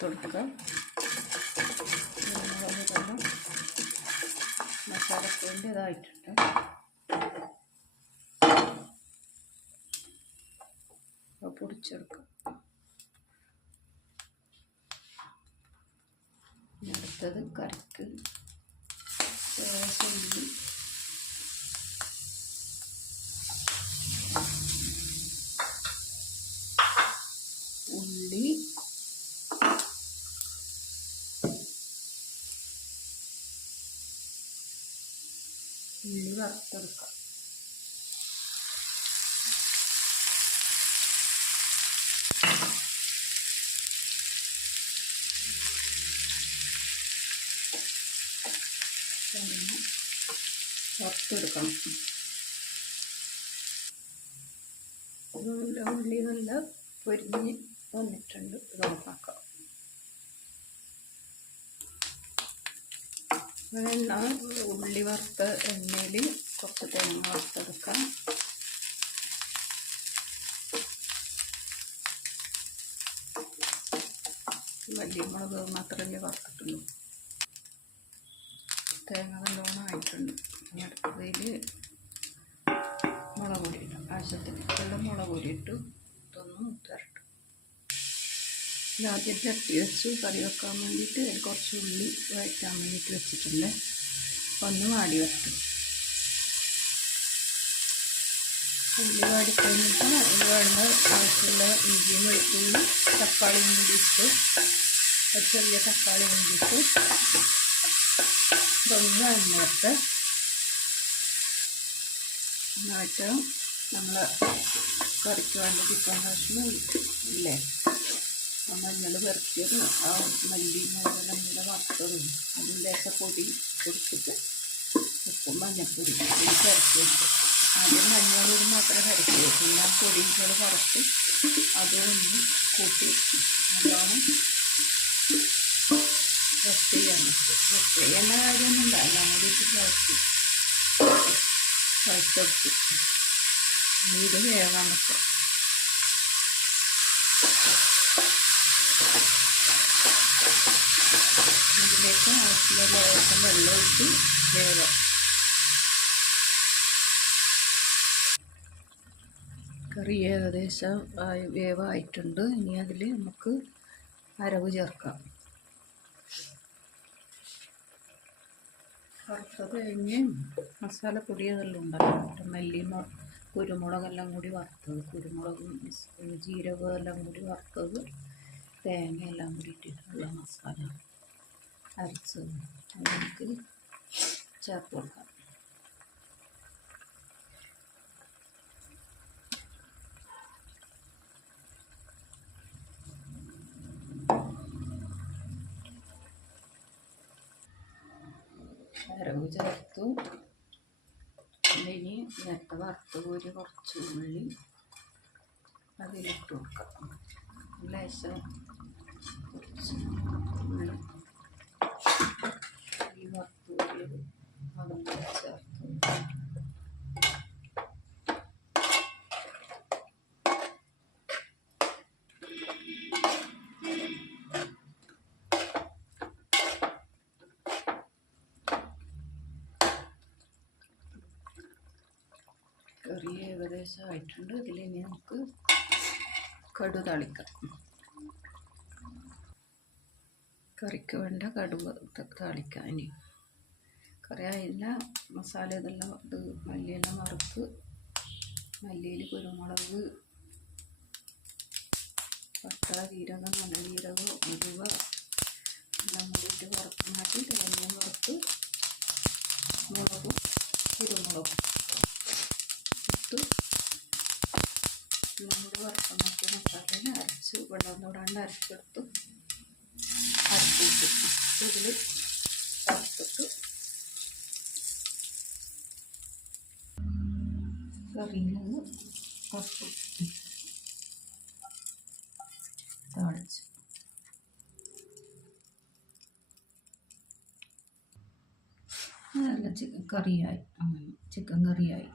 വറുത്തെടുക്കുക. കുരുമുളക് മസാലയ്ക്ക് വേണ്ടി ഇതായിട്ടുണ്ട്. പൊടിച്ചെടുക്കുക. അടുത്തത് കറിക്ക് ഉള്ളി, വറുത്തെടുക്കുക. വറുത്തെടുക്കണം. ഉള്ളി നല്ല പൊരിഞ്ഞ് വന്നിട്ടുണ്ട്. ഇതൊന്നാക്കാം. ഉള്ളി വറുത്ത എണ്ണയിൽ കുറച്ച് തേങ്ങ വറുത്തെടുക്കാം. വലിയ മുളക് മാത്രമല്ലേ വറുത്തിട്ടുള്ളൂ. തേങ്ങ നല്ലോണം ആയിട്ടുണ്ട്. അടുത്തതിൽ മുളക് പൊടി ഇട്ടു. ആവശ്യത്തിന് മുളക് പൊടി ഇട്ടു. ഇതൊന്ന് തരട്ടു. ആദ്യം ചട്ടി വെച്ചു കറി വെക്കാൻ വേണ്ടിയിട്ട് അതിൽ കുറച്ച് ഉള്ളി വഴറ്റാൻ വേണ്ടിയിട്ട് വെച്ചിട്ടുണ്ട്. ഒന്ന് വാടി വരട്ടും. ഉള്ളി വാടിക്കഴിഞ്ഞിട്ട് അതിൽ വേണ്ട ആവശ്യമുള്ള ഇഞ്ചിയും വെളുത്തുള്ളി തക്കാളിയും കൂടിയിട്ട് ഒരു ചെറിയ തക്കാളി കൂടിയിട്ട് ഇതൊന്ന് വഴഞ്ഞിട്ട് എന്നിട്ട് നമ്മൾ കറിക്ക് വേണ്ട ചിക്കൻ കഷ്ണം ഇല്ലേ, മഞ്ഞൾ പെരക്കിയത്, ആ മല്ലി മുളകെല്ലാം കൂടെ വറുത്തതും അതിൻ്റെ ഒക്കെ പൊടി കൊടുത്തിട്ട് ഉപ്പും മഞ്ഞൾപ്പൊടി പെരക്കി വെക്കും. ആദ്യം മഞ്ഞൾ മാത്രമേ പെരക്കി വെക്കും. പിന്നെ പൊടികൾ വറുത്ത് അതൊന്ന് കൂട്ടി നല്ലോണം റെസ്റ്റ് ചെയ്യാൻ പറ്റും. റെസ്റ്റ് ചെയ്യേണ്ട കാര്യമൊന്നും ഉണ്ടാവില്ല. കൂടിയിട്ട് കുഴച്ചെടുത്ത് ഇത് വേവാൻ വെക്കാം. ഇതിലേക്ക് ആവശ്യമുള്ള ലേശം വെള്ളം ഒഴിച്ച് വേവാം. കറി ഏകദേശം വേവായിട്ടുണ്ട്. ഇനി അതിൽ നമുക്ക് അരവ് ചേർക്കാം. വറുത്തത് കഴിഞ്ഞ് മസാലപ്പൊടി അതെല്ലാം ഉണ്ടല്ലോ, മല്ലി കുരുമുളകെല്ലാം കൂടി വറുത്തത്, കുരുമുളകും ജീരകം എല്ലാം കൂടി വറുത്തത്, തേങ്ങ എല്ലാം കൂടി ഇട്ടിട്ടുള്ള മസാല അരച്ചത് അത് നമുക്ക് ചേർത്ത് കൊടുക്കാം. അരവ് ചേർത്തു. ഇനി നേരത്തെ വറുത്ത് കോരി കുറച്ച് ഉള്ളി അതിലിട്ട് കൊടുക്കാം. ലേശം കുറച്ച് ഉള്ളി ഈ വറുത്ത് കോരിയത് അതും ചേർത്ത് കറി ഏകദേശം ആയിട്ടുണ്ട്. ഇതിലിനി നമുക്ക് കടുക് താളിക്കാം. കറിക്ക് വേണ്ട കടുക് താളിക്കാം. ഇനി കറി ആയില്ല. മസാല ഇതെല്ലാം ഇത് മല്ലിയെല്ലാം വറുത്ത് മല്ലിയിൽ കുരുമുളക്, പട്ട, ജീരകം, നല്ല ജീരകം, ഉലുവ എല്ലാം കൂടിയിട്ട് വറുത്ത് മാറ്റി തേങ്ങയും വറുത്ത് മുളകും കുരുമുളകും ഇട്ട് എല്ലാം കൂടി വറുത്ത് മാറ്റി മസാലയിൽ അരച്ച് വെള്ളം തൊടാണ്ട് അരച്ചെടുത്ത് അരച്ചിട്ട് ഇതിൽ വറുത്തിട്ട് കറിയിൽ നിന്ന് കപ്പ് താളിച്ച് നല്ല ചിക്കൻ കറിയായി.